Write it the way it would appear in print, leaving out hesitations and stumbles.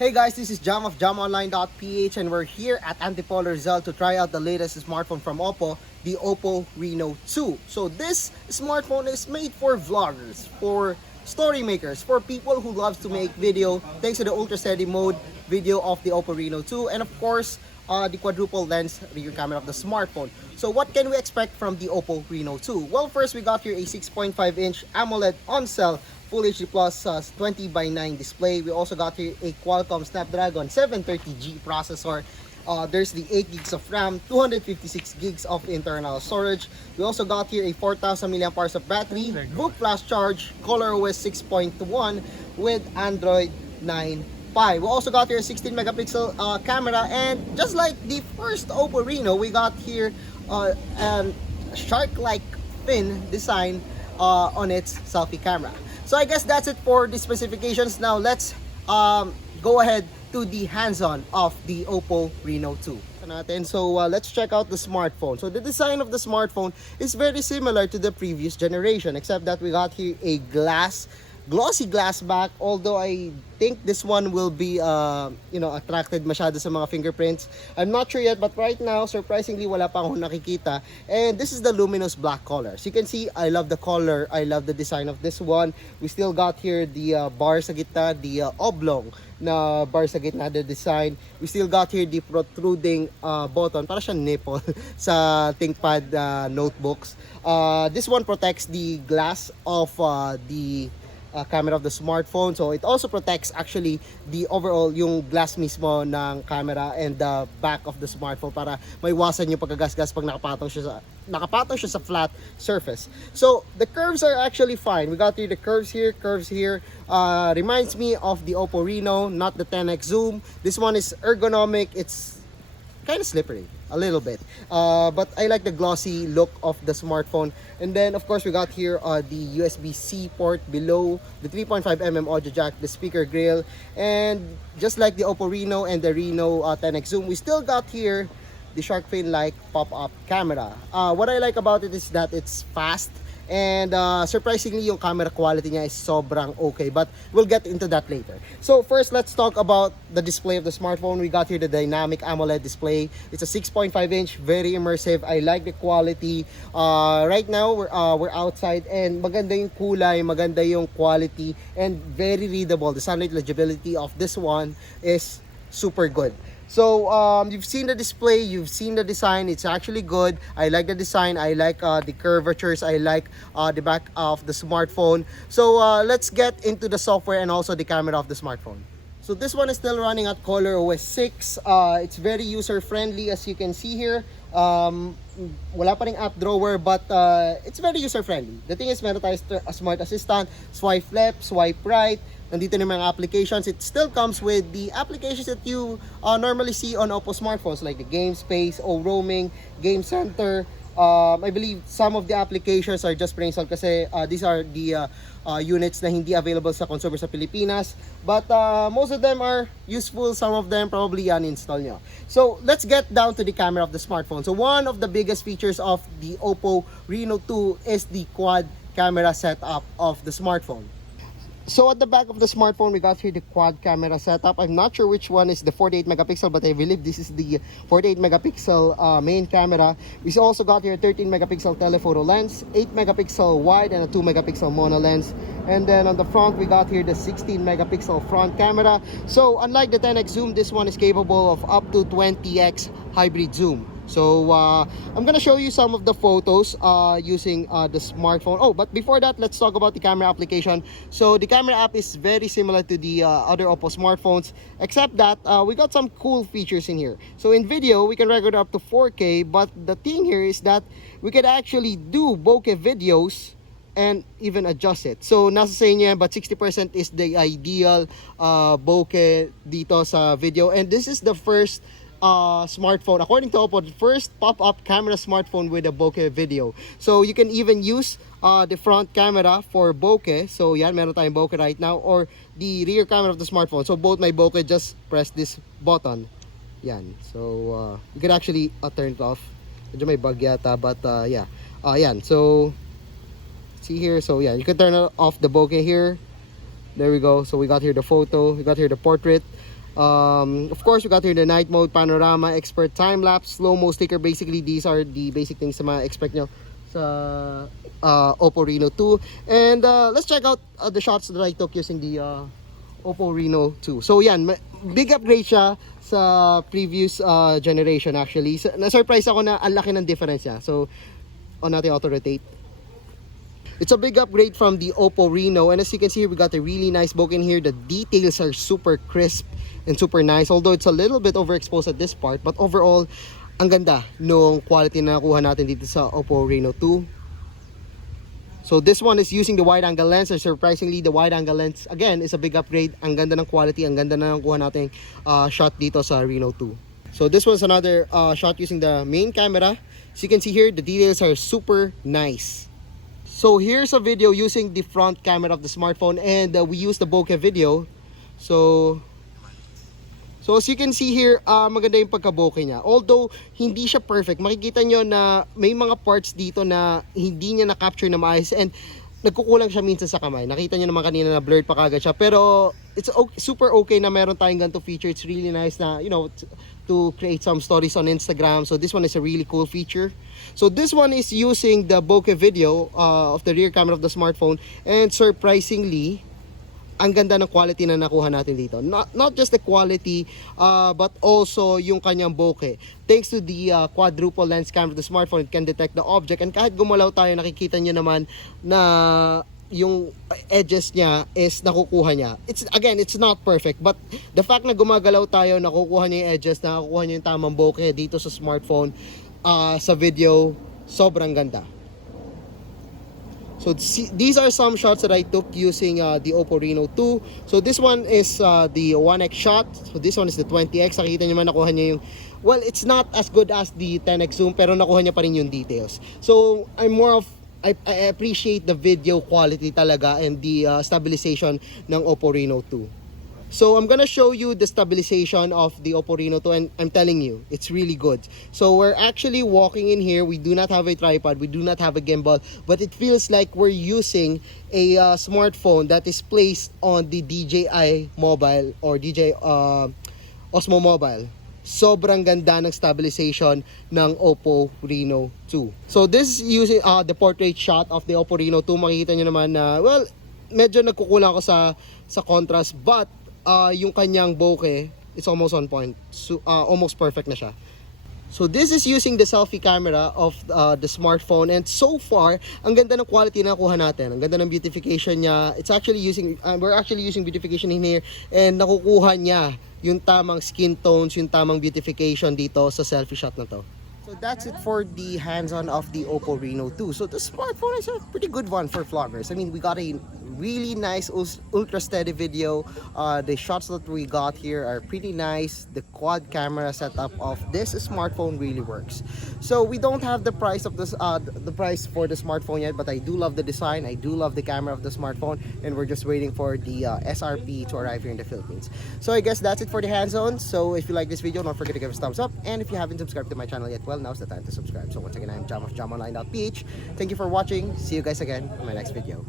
Hey guys, this is Jam of jamonline.ph and we're here at Antipolo Rizal to try out the latest smartphone from OPPO, the OPPO Reno2. So this smartphone is made for vloggers, for story makers, for people who loves to make video thanks to the ultra steady mode video of the OPPO Reno2 and of course the quadruple lens rear camera of the smartphone. So what can we expect from the OPPO Reno2? Well, first we got here a 6.5-inch AMOLED on-cell Full HD Plus 20:9 display. We also got here a Qualcomm Snapdragon 730G processor. There's the 8 gigs of RAM, 256 gigs of internal storage. We also got here a 4,000 mAh of battery, boot flash charge, ColorOS 6.1 with Android 9.5. We also got here a 16 megapixel camera, and just like the first OPPO Reno, we got here a shark-like fin design on its selfie camera. So I guess that's it for the specifications. Now let's go ahead to the hands-on of the OPPO Reno2. So let's check out the smartphone. So the design of the smartphone is very similar to the previous generation, except that we got here a glossy glass back, although I think this one will be attracted masyado sa mga fingerprints. I'm not sure yet, but right now surprisingly wala pa akong nakikita, and this is the luminous black color. So you can see I love the color, I love the design of this one. We still got here the bar sa gitna, the oblong na bar sa gitna, the design. We still got here the protruding button, para siyang nipple sa ThinkPad notebooks. This one protects the glass of the camera of the smartphone, so it also protects actually the overall yung glass mismo ng camera and the back of the smartphone para maiwasan yung pagkagasgas pag nakapatong siya sa flat surface. So the curves are actually fine. We got here the curves here. Reminds me of the OPPO Reno, not the 10x zoom. This one is ergonomic. It's kind of slippery a little bit, but I like the glossy look of the smartphone. And then of course we got here the USB-C port below, the 3.5mm audio jack, the speaker grill, and just like the OPPO Reno and the Reno 10x zoom, we still got here the shark fin like pop-up camera. What I like about it is that it's fast, and surprisingly yung camera quality niya is sobrang okay, but we'll get into that later. So first, let's talk about the display of the smartphone. We got here the dynamic AMOLED display. It's a 6.5-inch, very immersive. I like the quality. Right now we're outside, and maganda yung kulay, maganda yung quality, and very readable. The sunlight legibility of this one is super good. So you've seen the display, you've seen the design. It's actually good. I like the design. I like the curvatures. I like the back of the smartphone. So let's get into the software and also the camera of the smartphone. So this one is still running at ColorOS 6. It's very user-friendly, as you can see here. Wala pa ring app drawer, but it's very user-friendly. The thing is, meron tayo a smart assistant, swipe left, swipe right. Nandito na mga applications. It still comes with the applications that you normally see on OPPO smartphones, like the Game Space, O Roaming, Game Center. I believe some of the applications are just pre-installed kasi these are the units na hindi available sa consumer sa Pilipinas. But most of them are useful. Some of them probably uninstall nyo. So let's get down to the camera of the smartphone. So one of the biggest features of the OPPO Reno2 is the quad camera setup of the smartphone. So at the back of the smartphone, we got here the quad camera setup. I'm not sure which one is the 48 megapixel, but I believe this is the 48 megapixel main camera. We also got here a 13 megapixel telephoto lens, 8 megapixel wide, and a 2 megapixel mono lens. And then on the front, we got here the 16 megapixel front camera. So unlike the 10x zoom, this one is capable of up to 20x hybrid zoom. So I'm gonna show you some of the photos using the smartphone. Oh, but before that, let's talk about the camera application. So the camera app is very similar to the other OPPO smartphones, except that we got some cool features in here. So in video, we can record up to 4K, but the thing here is that we can actually do bokeh videos and even adjust it. So nasa sa inyo, but 60% is the ideal bokeh dito sa video, and this is the first smartphone, according to OPPO, the first pop-up camera smartphone with a bokeh video. So you can even use the front camera for bokeh. So yan, meron tayong bokeh right now, or the rear camera of the smartphone. So both my bokeh, just press this button. Yan. So you can actually turn it off. Medyo may bug yata, but yeah. Yan. So see here. So yeah, you can turn off the bokeh here. There we go. So we got here the photo, we got here the portrait. Of course, we got here the night mode, panorama, expert time lapse, slow-mo sticker. Basically, these are the basic things na ma-expect nyo sa OPPO Reno2. And let's check out the shots that I took using the OPPO Reno2. So yan, big upgrade siya sa previous generation actually. So, na-surprise ako na ang laki ng difference niya. So, on natin auto-rotate. It's a big upgrade from the OPPO Reno, and as you can see here, we got a really nice bokeh in here. The details are super crisp and super nice, although it's a little bit overexposed at this part, but overall ang ganda nung quality na nakuha natin dito sa OPPO Reno2. So this one is using the wide angle lens, and surprisingly the wide angle lens again is a big upgrade. Ang ganda ng quality, ang ganda na nakuha nating shot dito sa Reno2. So this was another shot using the main camera. As you can see here, the details are super nice. So here's a video using the front camera of the smartphone, and we use the bokeh video. So as you can see here, maganda yung pagka-bokeh niya. Although hindi siya perfect, makikita nyo na may mga parts dito na hindi niya na-capture na maayos, and nagkukulang siya minsan sa kamay. Nakita nyo naman kanina na blurred pa kagad siya, pero it's okay, super okay na meron tayong ganito feature. It's really nice na, you know, to create some stories on Instagram. So this one is a really cool feature. So this one is using the bokeh video of the rear camera of the smartphone, and surprisingly ang ganda ng quality na nakuha natin dito. Not just the quality, but also yung kanyang bokeh. Thanks to the quadruple lens camera of the smartphone, it can detect the object, and kahit gumalaw tayo, nakikita nyo naman na yung edges niya is nakukuha niya. It's not perfect, but the fact na gumagalaw tayo, nakukuha niya yung edges, nakukuha niya yung tamang bokeh dito sa smartphone, sa video, sobrang ganda. So these are some shots that I took using the OPPO Reno2. So this one is the 1x shot. So this one is the 20x. Nakita niyo naman, nakuha niya yung, well, it's not as good as the 10x zoom, pero nakuha niya pa rin yung details. So I appreciate the video quality talaga and the stabilization ng OPPO Reno2. So I'm gonna show you the stabilization of the OPPO Reno2, and I'm telling you, it's really good. So we're actually walking in here. We do not have a tripod, we do not have a gimbal, but it feels like we're using a smartphone that is placed on the DJI mobile or DJI Osmo Mobile. Sobrang ganda ng stabilization ng OPPO Reno2. So this is using the portrait shot of the OPPO Reno2. Makikita nyo naman na, well, medyo nagkukulang ako sa contrast, but yung kanyang bokeh, it's almost on point. So, almost perfect na siya. So this is using the selfie camera of the smartphone, and so far ang ganda ng quality na nakuha natin. Ang ganda ng beautification niya. It's actually using we're actually using beautification in here, and nakukuha niya yung tamang skin tones, yung tamang beautification dito sa selfie shot na to. So that's it for the hands-on of the OPPO Reno2. So the smartphone is a pretty good one for vloggers. I mean, we got a really nice ultra steady video. The shots that we got here are pretty nice. The quad camera setup of this smartphone really works. So we don't have the price of this the price for the smartphone yet, but I do love the design, I do love the camera of the smartphone, and we're just waiting for the SRP to arrive here in the Philippines. So I guess that's it for the hands-on. So if you like this video, don't forget to give us a thumbs up, and if you haven't subscribed to my channel yet, well, now's the time to subscribe. So once again, I'm Jam of JamOnline.ph. Thank you for watching. See you guys again in my next video.